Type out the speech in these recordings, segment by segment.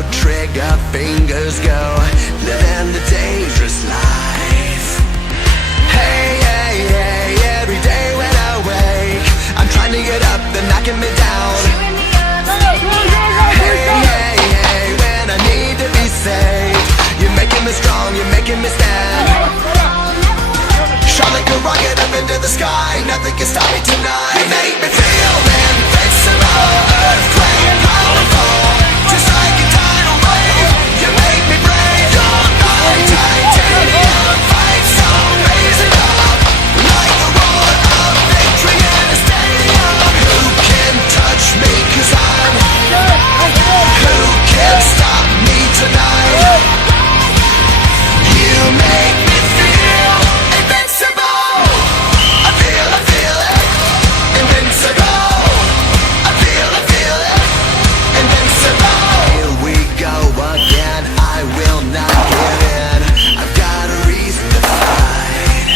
no trigger, fingers go, living the dangerous life. Hey, hey, hey, every day when I wake, I'm trying to get up, they're knocking me down. Hey, hey, hey, when I need to be saved, you're making me strong, you're making me stand. Shot like a rocket up into the sky, nothing can stop me tonight. You make me feel invincible, earthquake powerful, just like a tidal wave. You make me brave, you're my titanium fight song, raise it up like the roar of victory in a stadium. Who can touch me, 'cause I'm who can stop me tonight? You make me feel invincible. I feel it, invincible. I feel it, invincible. Here we go again, I will not give in. I've got a reason to fight.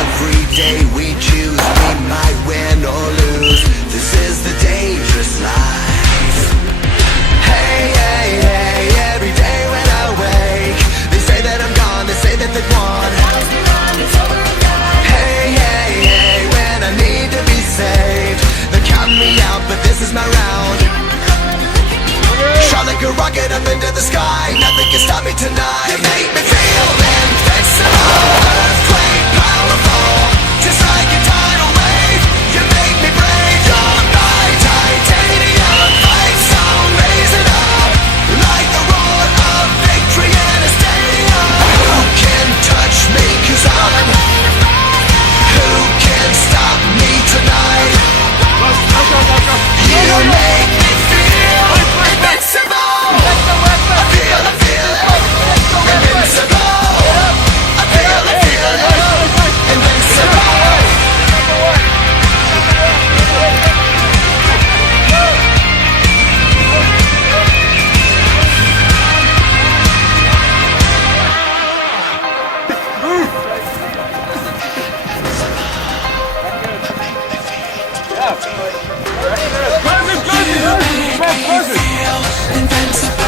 Every day we choose, we might win or lose. This is the dangerous life. Hey, hey, hey, every day when I wake, they say that I'm gone, they say that they've won. Hey, hey, hey, when I need to be saved, they're counting me out, but this is my round. Shot like a rocket up into the sky, nothing can stop me tonight. You make me feel invincible, earthquake powerful, just like a tidal wave. You make me brave, you're my titanium fight song, raise it up like the roar of victory in a stadium. Who can touch me, 'cause I'm who can stop me tonight? You make me feel invincible. I feel it, invincible. I feel it, invincible. Perfect, perfect. Feel invincible.